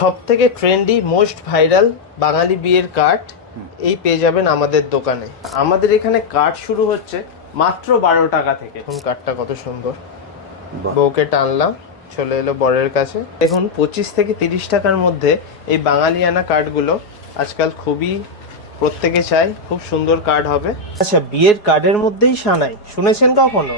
সব থেকে trendy most viral বাঙালি বিয়ের কার্ড এই পেয়ে যাবেন আমাদের দোকানে। আমাদের এখানে কার্ড শুরু হচ্ছে মাত্র বারো টাকা থেকে। এখন কার্ডটা কত সুন্দর। বউকে টানলাম চলে এলো বরের কাছে। দেখুন পঁচিশ থেকে তিরিশ টাকার মধ্যে এই বাঙালিয়ানা কার্ডগুলো আজকাল খুবই প্রত্যেকে চাই খুব সুন্দর কার্ড হবে। আচ্ছা বিয়ের কার্ডের মধ্যেই সানাই শুনেছেন কখনো?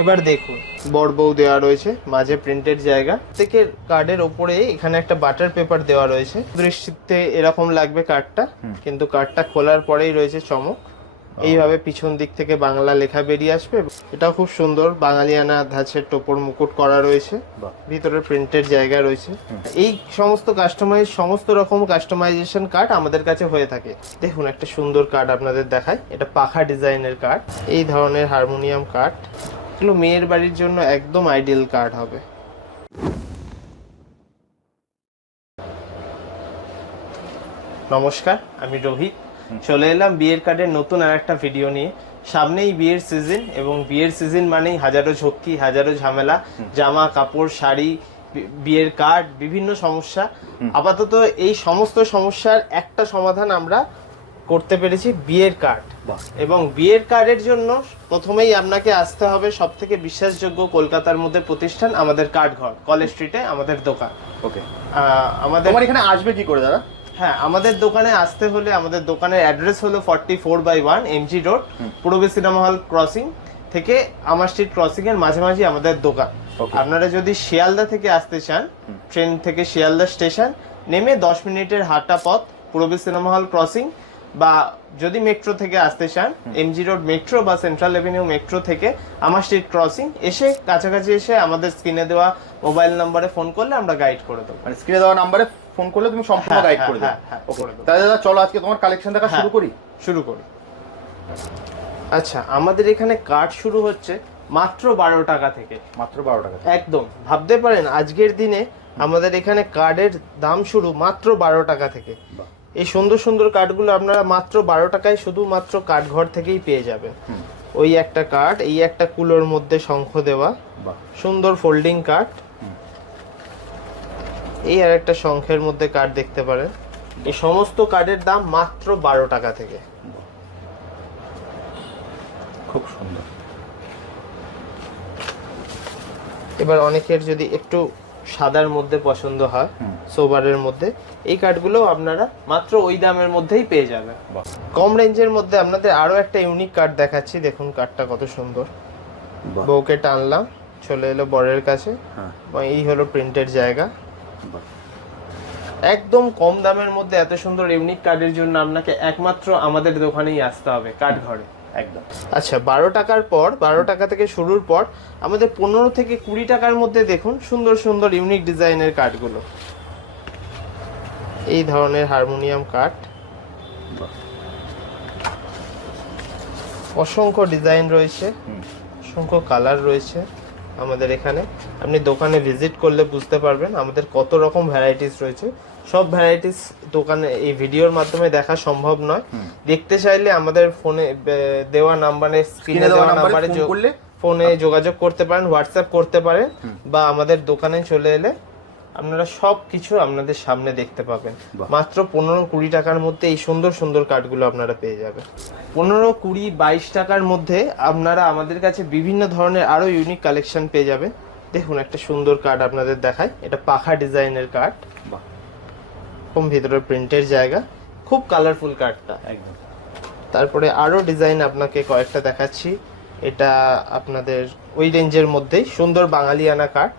এবার দেখুন বড় বউ দেওয়া রয়েছে মাঝে প্রিন্টেড জায়গা। থেকে কার্ডের ওপরে এখানে একটা বাটার পেপার দেওয়া রয়েছে। দৃষ্টিতে এরকম লাগবে কার্ডটা কিন্তু কার্ডটা খোলার পরেই রয়েছে চমক। এইভাবে পিছন দিক থেকে বাংলা লেখা বেরিয়ে আসবে। এটাও খুব সুন্দর বাঙালিয়ানা ধাঁচের টোপর মুকুট করা রয়েছে। ভিতরে প্রিন্টেড জায়গা রয়েছে। এই সমস্ত কাস্টমাইজ সমস্ত রকম কাস্টমাইজেশন কার্ড আমাদের কাছে হয়ে থাকে। দেখুন একটা সুন্দর কার্ড আপনাদের দেখায় এটা পাখা ডিজাইনের কার্ড এই ধরনের হারমোনিয়াম কার্ড এগুলো মেয়ের বাড়ির জন্য একদম আইডিয়াল কার্ড হবে। নমস্কার আমি রোহিত। চলে এলাম বিয়ের কার্ডের নতুন আর একটা ভিডিও নিয়ে। সামনেই বিয়ের সিজন এবং বিয়ের সিজন মানেই হাজারো ঝক্কি হাজারো ঝামেলা জামা কাপড় শাড়ি বিয়ের কার্ড বিভিন্ন সমস্যা। আপাতত এই সমস্ত সমস্যার একটা সমাধান আমরা করতে পেরেছি বিয়ের কার্ড। এবং বিয়ের কার্ডের জন্য প্রথমেই আপনাকে আসতে হবে সব থেকে বিশ্বাসযোগ্য কলকাতার মধ্যে প্রতিষ্ঠান আমাদের কার্ড ঘর কলেজ স্ট্রিটে আমাদের দোকান। ওকে। আমাদের এখানে আসবে কি করে দাদা? হ্যাঁ আমাদের দোকানে আসতে হলে আমাদের দোকানের অ্যাড্রেস হলো forty four by one MG Road Purabi cinema hall crossing থেকে আমার স্ট্রিট ক্রসিং এর মাঝামাঝি আমাদের দোকান। আপনারা যদি শিয়ালদা থেকে আসতে চান ট্রেন থেকে শিয়ালদা স্টেশন নেমে দশ মিনিটের হাঁটা পথ পূর্বী সিনেমা হল ক্রসিং বা যদি মেট্রো থেকে আসতে চান এমজি রোড মেট্রো বা সেন্ট্রাল এভিনিউ মেট্রো থেকে আমার স্ট্রিট ক্রসিং এসে কাছাকাছি এসে আমাদের স্ক্রিনে দেওয়া মোবাইল নম্বরে ফোন করলে আমরা গাইড করে দেবো। মানে স্ক্রিনে দেওয়া নাম্বারে ফোন করলে তুমি সম্পূর্ণ হ্যাঁ, গাইড হ্যাঁ, করে দেবে। হ্যাঁ, হ্যাঁ, দেবো। তাহলে দাদা চলো আজকে তোমার কালেকশন দেখা শুরু হ্যাঁ। করি। শুরু করি। আচ্ছা আমাদের এখানে কার্ড শুরু হচ্ছে মাত্র বারো টাকা থেকে। মাত্র বারো টাকা একদম ভাবতে পারেন আজকের দিনে আমাদের এখানে কার্ডের দাম শুরু মাত্র বারো টাকা থেকে। এই সুন্দর সুন্দর কার্ডগুলো আপনারা মাত্র বারো টাকায় শুধুমাত্র কার্ড ঘর থেকেই পেয়ে যাবেন। ওই একটা কার্ড এই একটা কুলোর মধ্যে শঙ্খ দেওয়া। সুন্দর ফোল্ডিং কার্ড। এই আর একটা শঙ্খের মধ্যে কার্ড দেখতে পারেন। এই সমস্ত কার্ডের দাম মাত্র বারো টাকা থেকে। খুব সুন্দর। এবার অনেকের যদি একটু সাদার মধ্যে পছন্দ হয়। সোবারের মধ্যে। এই কার্ডগুলো আপনারা মাত্র ওই দামের মধ্যেই পেয়ে যাবেন। কম রেঞ্জের মধ্যে আপনাদের আরও একটা ইউনিক কার্ড দেখাচ্ছি দেখুন কার্ডটা কত সুন্দর। বউকে টানলাম চলে এলো বরের কাছে। হ্যাঁ। এই হলো প্রিন্টের জায়গা। একদম কম দামের মধ্যে এত সুন্দর ইউনিক কার্ডের জন্য আপনাকে একমাত্র আমাদের দোকানেই আসতে হবে কার্ড ঘরে একদম। আচ্ছা বারো টাকার পর বারো টাকা থেকে শুরুর পর আমাদের পনেরো থেকে কুড়ি টাকার মধ্যে দেখুন সুন্দর সুন্দর ইউনিক ডিজাইনের কার্ডগুলো এই ধরনের হারমোনিয়াম কাঠ। অসংখ্য ডিজাইন রয়েছে অসংখ্য কালার রয়েছে আমাদের এখানে। আপনি দোকানে ভিজিট করলে বুঝতে পারবেন আমাদের কত রকম ভ্যারাইটিস রয়েছে। সব ভ্যারাইটিস দোকানে এই ভিডিওর মাধ্যমে দেখা সম্ভব নয়। দেখতে চাইলে আমাদের ফোনে দেওয়া নাম্বারে স্ক্রিনে দেওয়া নাম্বারে করলে? ফোনে যোগাযোগ করতে পারেন হোয়াটসঅ্যাপ করতে পারেন বা আমাদের দোকানে চলে এলে আপনারা সব কিছু আপনাদের সামনে দেখতে পাবেন। মাত্র পনেরো কুড়ি টাকার মধ্যে এই সুন্দর সুন্দর কার্ডগুলো আপনারা পেয়ে যাবেন। পনেরো কুড়ি বাইশ টাকার মধ্যে আপনারা আমাদের কাছে বিভিন্ন ধরনের আরও ইউনিক কালেকশন পেয়ে যাবেন। দেখুন একটা সুন্দর কার্ড আপনাদের দেখায় এটা পাখা ডিজাইনের কার্ড বাহ কম ভিতরে প্রিন্টের জায়গা। খুব কালারফুল কার্ডটা একদম। তারপরে আরও ডিজাইন আপনাকে কয়েকটা দেখাচ্ছি। এটা আপনাদের ওই রেঞ্জের মধ্যেই সুন্দর বাঙালিয়ানা কার্ড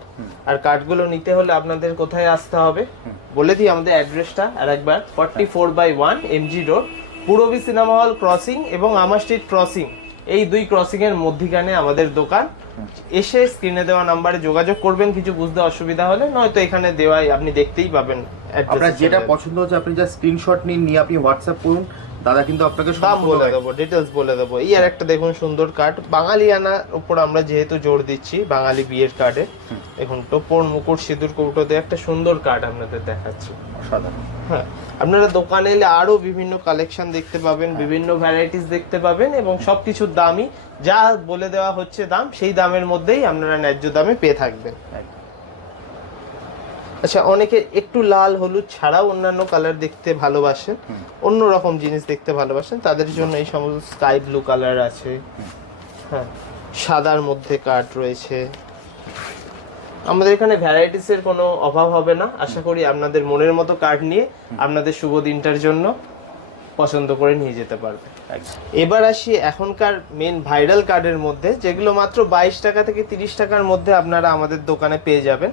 আর কার্ডগুলো নিতে হলে আপনাদের কোথায় আসতে হবে? বলে দিই আমাদের অ্যাড্রেসটা আর একবার forty four by one MG Road Purabi cinema hall crossing এবং আমার স্ট্রিট ক্রসিং এই দুই ক্রসিং এর মধ্যিখানে আমাদের দোকান। এসে স্ক্রিনে দেওয়া নাম্বারে যোগাযোগ করবেন কিছু বুঝতে অসুবিধা হলে। নয়তো এখানে দেওয়াই আপনি দেখতেই পাবেন। আপনার যেটা পছন্দ হচ্ছে আপনি যা স্ক্রিনশট নিন নিয়ে আপনি হোয়াটসঅ্যাপ করুন। দাদা কিন্তু আপনাকে দাম সম্পূর্ণ বলে দেবো ডিটেলস বলে দেবো। এই আর একটা দেখুন সুন্দর কার্ড বাঙালিয়ানার উপর আমরা যেহেতু জোর দিচ্ছি বাঙালি বিয়ের কার্ডে। দেখুন টোপর মুকুট সিঁদুর কৌটো দিয়ে একটা সুন্দর কার্ড আপনাদের দেখাচ্ছি। অসাধারণ। হ্যাঁ আপনারা দোকানে এলে আরও বিভিন্ন কালেকশন দেখতে পাবেন বিভিন্ন ভ্যারাইটিস দেখতে পাবেন এবং সবকিছুর দামই যা বলে দেওয়া হচ্ছে দাম সেই দামের মধ্যেই আপনারা ন্যায্য দামে পেয়ে থাকবেন। আচ্ছা অনেকে একটু লাল হলুদ ছাড়াও অন্যান্য কালার দেখতে ভালোবাসেন অন্য রকম জিনিস দেখতে ভালোবাসেন তাদের জন্য এই সমস্ত স্কাই ব্লু কালার আছে। হ্যাঁ সাদার মধ্যে কাট রয়েছে। আমাদের এখানে ভ্যারাইটিসের কোনো অভাব হবে না। আশা করি আপনাদের মনের মতো কার্ড নিয়ে আপনাদের শুভ দিনটার জন্য। পছন্দ করে নিয়ে যেতে পারবে। এবার আসি এখনকার মেন ভাইরাল কার্ডের মধ্যে যেগুলো মাত্র বাইশ টাকা থেকে তিরিশ টাকার মধ্যে আপনারা আমাদের দোকানে পেয়ে যাবেন।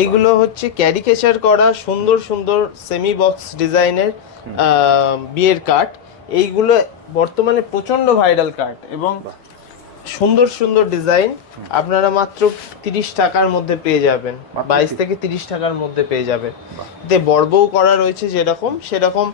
এইগুলো হচ্ছে ক্যারিকেচার করা সুন্দর সুন্দর সেমি বক্স ডিজাইনের বিয়ের কার্ড এইগুলো বর্তমানে প্রচণ্ড ভাইরাল কার্ড এবং সুন্দর সুন্দর ডিজাইন আপনারা মাত্র তিরিশ টাকার মধ্যে পেয়ে যাবেন। বাইশ থেকে তিরিশ টাকার মধ্যে পেয়ে যাবেন। এতে বর্বও করা রয়েছে যেরকম সেরকম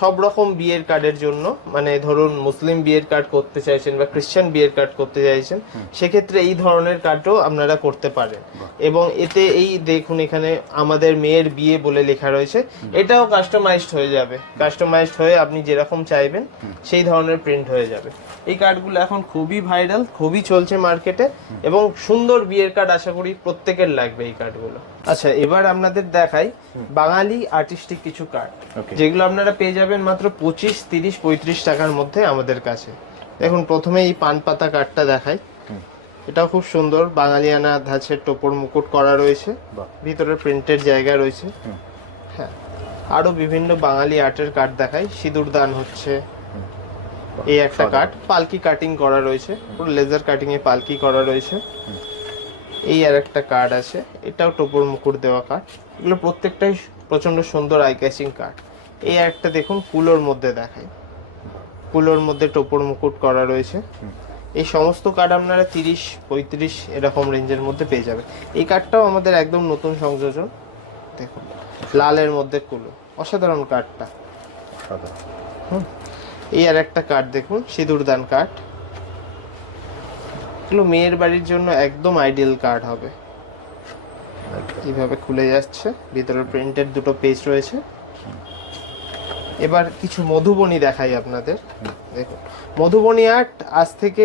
সব রকম বিয়ের কার্ডের জন্য মানে ধরুন মুসলিম বিয়ের কার্ড করতে চাইছেন বা খ্রিস্টান বিয়ের কার্ড করতে চাইছেন সেক্ষেত্রে এই ধরনের কার্ডও আপনারা করতে পারেন। এবং এতে এই দেখুন এখানে আমাদের মেয়ের বিয়ে বলে লেখা রয়েছে। এটাও কাস্টমাইজড হয়ে যাবে। কাস্টমাইজড হয়ে আপনি যেরকম চাইবেন সেই ধরনের প্রিন্ট হয়ে যাবে। এই কার্ডগুলো এখন খুবই ভাইরাল খুবই চলছে মার্কেটে এবং সুন্দর বিয়ের কার্ড আশা করি প্রত্যেকের লাগবে এই কার্ডগুলো আচ্ছা এবার আপনাদের দেখাই বাঙালি আর্টিস্টিক কিছু কার্ড যেগুলো আপনারা পেয়ে যাবেন মাত্র পঁচিশ তিরিশ পঁয়ত্রিশ টাকার মধ্যে আমাদের কাছে। দেখুন প্রথমে এই পান পাতা কার্ডটা দেখাই। এটাও খুব সুন্দর বাঙালিয়ানা ধাঁচের টোপর মুকুট করা রয়েছে। ভিতরে প্রিন্টের জায়গা রয়েছে। হ্যাঁ আরও বিভিন্ন বাঙালি আর্টের কার্ড দেখাই। সিঁদুর দান হচ্ছে। এই একটা। কার্ড পালকি কাটিং করা রয়েছে। পুরো লেজার কাটিং এ পালকি করা রয়েছে। এই আর একটা কার্ড আছে। এটাও টোপর মুকুট দেওয়া কার্ড এগুলো প্রত্যেকটাই প্রচণ্ড সুন্দর আই ক্যাচিং কার্ড এই আর একটা দেখুন কুলোর মধ্যে দেখায় কুলোর মধ্যে টোপর মুকুট করা রয়েছে। এই সমস্ত কার্ড আপনারা তিরিশ পঁয়ত্রিশ এরকম রেঞ্জের মধ্যে পেয়ে যাবেন। এই কার্ডটাও আমাদের একদম নতুন সংযোজন। দেখুন লালের মধ্যে কুলো। অসাধারণ কার্ডটা সাদা এই আর একটা কার্ড দেখুন সিঁদুরদান কার্ড এগুলো মেয়ের বাড়ির জন্য একদম আইডিয়াল কার্ড হবে। এইভাবে খুলে যাচ্ছে ভিতরে প্রিন্টের দুটো পেজ রয়েছে। এবার কিছু মধুবনী দেখাই আপনাদের। দেখুন মধুবনী আর্ট আজ থেকে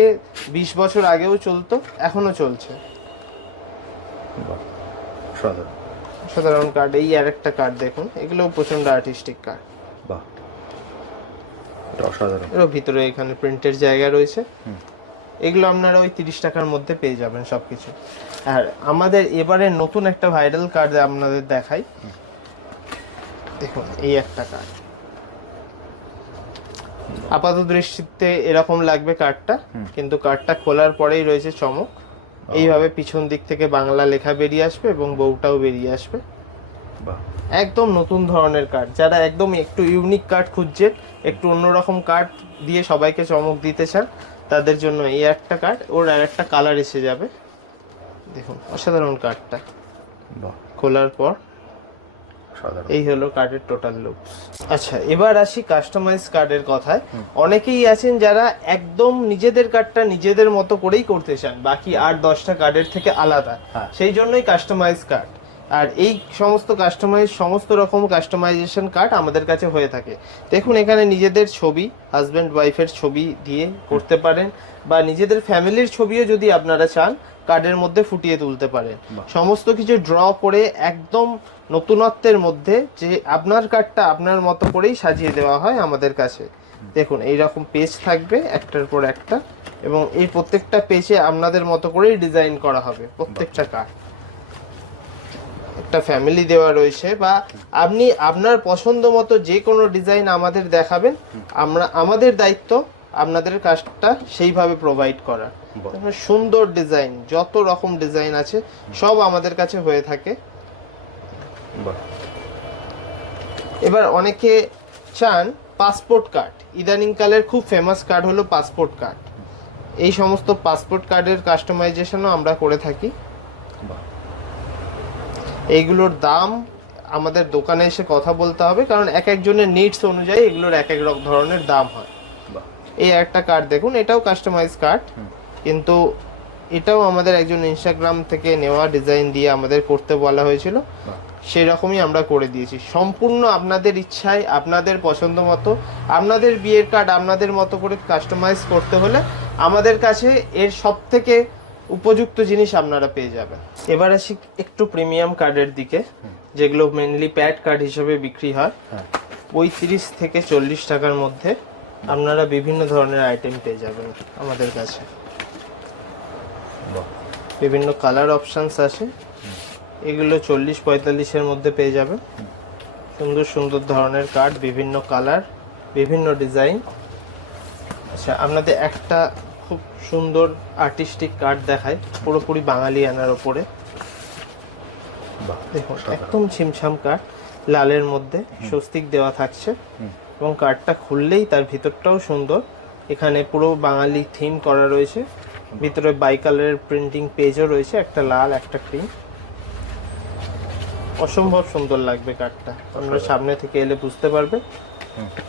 বিশ বছর আগেও চলতো এখনও চলছে। সাধারণ। কার্ড এই আর একটা কার্ড দেখুন এগুলো প্রচণ্ড আর্টিস্টিক কার্ড বাহ অসাধারণ। ভিতরে এখানে প্রিন্টের জায়গা রয়েছে। এগুলো আপনারা ওই তিরিশ টাকার মধ্যে পেয়ে যাবেন সব কিছু আর আমাদের এবারে নতুন একটা ভাইরাল কার্ড আপনাদের দেখাই। দেখুন এই একটা কার্ড আপাত দৃষ্টিতে এরকম লাগবে কার্ডটা কিন্তু কার্ডটা খোলার পরেই রয়েছে চমক। এইভাবে পিছন দিক থেকে বাংলা লেখা বেরিয়ে আসবে এবং বউটাও বেরিয়ে আসবে। বাহ। একদম নতুন ধরনের কার্ড যারা একদম একটু ইউনিক কার্ড খুঁজছেন একটু অন্যরকম কার্ড দিয়ে সবাইকে চমক দিতে চান তাদের জন্য এই একটা কার্ড ওর আর একটা কালার এসে যাবে। দেখুন অসাধারণ কার্ডটা বাহ। খোলার পর এই হলো কার্ডের টোটাল লুক আচ্ছা এবার আসি কাস্টমাইজ কার্ডের কথায়। অনেকেই আছেন যারা একদম নিজেদের কার্ডটা নিজেদের মতো করেই করতে চান বাকি আর দশটা কার্ডের থেকে আলাদা। হ্যাঁ। সেই জন্যই কাস্টমাইজ কার্ড আর এই সমস্ত কাস্টমাইজ সমস্ত রকম কাস্টমাইজেশন কার্ড আমাদের কাছে হয়ে থাকে। দেখুন এখানে নিজেদের ছবি হাজব্যান্ড ওয়াইফের ছবি দিয়ে করতে পারেন বা নিজেদের ফ্যামিলির ছবিও যদি আপনারা চান কার্ডের মধ্যে ফুটিয়ে তুলতে পারেন। সমস্ত কিছু ড্র করে একদম নতুনত্বের মধ্যে যে আপনার কার্ডটা আপনার মতো করেই সাজিয়ে দেওয়া হয় আমাদের কাছে। দেখুন এই রকম পেজ থাকবে একটার পর একটা এবং এই প্রত্যেকটা পেজে আপনাদের মতো করেই ডিজাইন করা হবে প্রত্যেকটা কার্ড একটা ফ্যামিলি দেওয়া রয়েছে বা আপনি আপনার পছন্দ মতো যে কোনো ডিজাইন আমাদের দেখাবেন আমরা আমাদের দায়িত্ব আপনাদের কাজটা সেইভাবে প্রোভাইড করা সুন্দর ডিজাইন যত রকম ডিজাইন আছে সব আমাদের কাছে হয়ে থাকে। এবার অনেকে চান পাসপোর্ট কার্ড ইদানিং কালের খুব ফেমাস কার্ড হলো পাসপোর্ট কার্ড এই সমস্ত পাসপোর্ট কার্ডের কাস্টমাইজেশনও আমরা করে থাকি। এইগুলোর দাম আমাদের দোকানে এসে কথা বলতে হবে কারণ এক একজনের নিডস অনুযায়ী এগুলোর এক এক রক ধরনের দাম হয়। এই একটা কার্ড দেখুন এটাও কাস্টমাইজ কার্ড কিন্তু এটাও আমাদের একজন ইনস্টাগ্রাম থেকে নেওয়া ডিজাইন দিয়ে আমাদের করতে বলা হয়েছিল। বাহ। সেই রকমই আমরা করে দিয়েছি। সম্পূর্ণ আপনাদের ইচ্ছায় আপনাদের পছন্দ মতো আপনাদের বিয়ের কার্ড আপনাদের মতো করে কাস্টমাইজ করতে হলে আমাদের কাছে এর সব থেকে উপযুক্ত জিনিস আপনারা পেয়ে যাবেন। এবার আসি একটু প্রিমিয়াম কার্ডের দিকে যেগুলো মেনলি প্যাড কার্ড হিসেবে বিক্রি হয়। হ্যাঁ। পঁয়ত্রিশ থেকে চল্লিশ টাকার মধ্যে আপনারা বিভিন্ন ধরনের আইটেম পেয়ে যাবেন আমাদের কাছে। বিভিন্ন কালার অপশানস আছে। এগুলো চল্লিশ পঁয়তাল্লিশের মধ্যে পেয়ে যাবেন। সুন্দর সুন্দর ধরনের কার্ড বিভিন্ন কালার বিভিন্ন ডিজাইন আচ্ছা আপনাদের একটা খুব সুন্দর আর্টিস্টিক কার্ড দেখায়। পুরোপুরি বাঙালি আনার ওপরে দেখুন একদম ছিমছাম কার্ড লালের মধ্যে স্বস্তিক দেওয়া থাকছে এবং কার্ডটা খুললেই তার ভিতরটাও সুন্দর। এখানে পুরো বাঙালি থিম করা রয়েছে। ভিতরে বাই কালারের প্রিন্টিং পেজও রয়েছে একটা লাল একটা ক্রিম অসম্ভব সুন্দর লাগবে কার্ডটা আপনারা সামনে থেকে এলে বুঝতে পারবে।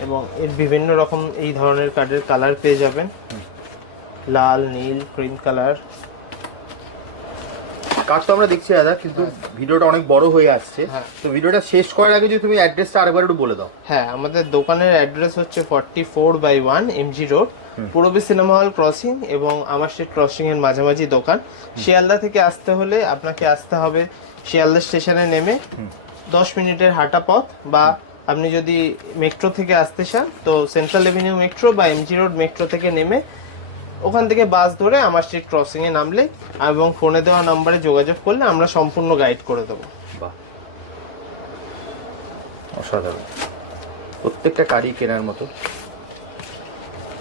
এবং এর বিভিন্ন রকম এই ধরনের কার্ডের কালার পেয়ে যাবেন। লাল নীল ক্রিম কালার কার্ড তো আমরা দেখছি দাদা কিন্তু ভিডিওটা অনেক বড় হয়ে আসছে। হ্যাঁ। তো ভিডিওটা শেষ করার আগে যদি তুমি অ্যাড্রেসটা আরেকবার একটু বলে দাও। হ্যাঁ আমাদের দোকানের অ্যাড্রেস হচ্ছে forty four by one MG Road Purabi cinema hall crossing এবং আমার স্ট্রিট ক্রসিং এর মাঝামাঝি দোকান। শিয়ালদা থেকে আসতে হলে আপনাকে আসতে হবে শিয়ালদা স্টেশনে নেমে দশ মিনিটের হাঁটা পথ বা আপনি যদি মেট্রো থেকে আসতে চান তো সেন্ট্রাল এভিনিউ মেট্রো বা এমজি রোড মেট্রো থেকে নেমে ওখান থেকে বাস ধরে আমার স্ট্রিট ক্রসিং এ নামলে এবং ফোনে দেওয়া নাম্বারে যোগাযোগ করলে আমরা সম্পূর্ণ গাইড করে দেবো। বাহ। অসাধারণ। প্রত্যেকটা কার্ডই কেনার মতো।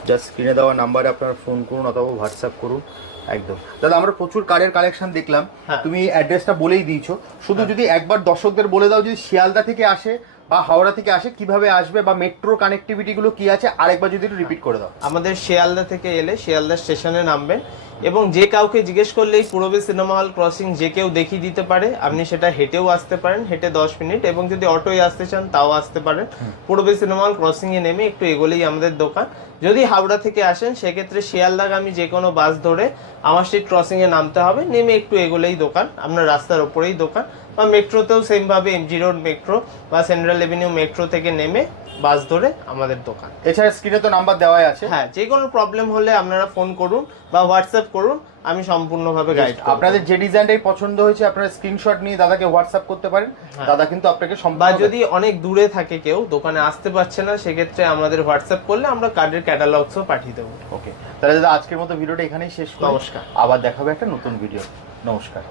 জাস্ট স্ক্রিনে দেওয়া নাম্বারে আপনারা ফোন করুন অথবা হোয়াটসঅ্যাপ করুন। একদম। দাদা আমরা প্রচুর কার্ডের কালেকশন দেখলাম। হ্যাঁ। তুমি অ্যাড্রেসটা বলেই দিয়েছ। শুধু যদি একবার দর্শকদের বলে দাও যদি শিয়ালদা থেকে আসে বা হাওড়া থেকে আসে কীভাবে আসবে বা মেট্রো কানেক্টিভিটি গুলো কি আছে আরেকবার যদি একটু রিপিট করে দাও। আমাদের শিয়ালদা থেকে এলে শিয়ালদা স্টেশনে নামবেন এবং যে কাউকে জিজ্ঞেস করলেই পূরবী সিনেমা হল ক্রসিং যে কেউ দেখিয়ে দিতে পারে আপনি সেটা হেঁটেও আসতে পারেন হেঁটে দশ মিনিট এবং যদি অটোয় আসতে চান তাও আসতে পারেন। পূরবী সিনেমা হল ক্রসিং এ নেমে একটু এগোলেই আমাদের দোকান। যদি হাওড়া থেকে আসেন সেক্ষেত্রে শিয়ালদাগামী যে কোনো বাস ধরে আমার স্ট্রিট ক্রসিং এ নামতে হবে নেমে একটু এগোলেই দোকান আপনার রাস্তার ওপরেই দোকান। বা মেট্রোতেও সেমভাবে এমজি রোড মেট্রো বা সেন্ট্রাল এভিনিউ মেট্রো থেকে নেমে বাস ধরে আমাদের দোকান। এছাড়া স্ক্রিনে তো নাম্বার দেওয়াই আছে। হ্যাঁ যে কোনো প্রবলেম হলে আপনারা ফোন করুন বা হোয়াটসঅ্যাপ করুন আমি সম্পূর্ণভাবে গাইড আপনাদের যে ডিজাইনটাই পছন্দ হয়েছে আপনারা স্ক্রিনশট নিয়ে দাদাকে হোয়াটসঅ্যাপ করতে পারেন। দাদা কিন্তু আপনাকে বা সম্পূর্ণ যদি অনেক দূরে থাকে কেউ দোকানে আসতে পারছে না সেক্ষেত্রে আমাদের হোয়াটসঅ্যাপ করলে আমরা কার্ডের ক্যাটালগসও পাঠিয়ে দেবো। ওকে তাহলে দাদা আজকের মতো ভিডিওটা এখানেই শেষ করি। নমস্কার। আবার দেখাবে একটা নতুন ভিডিও নমস্কার।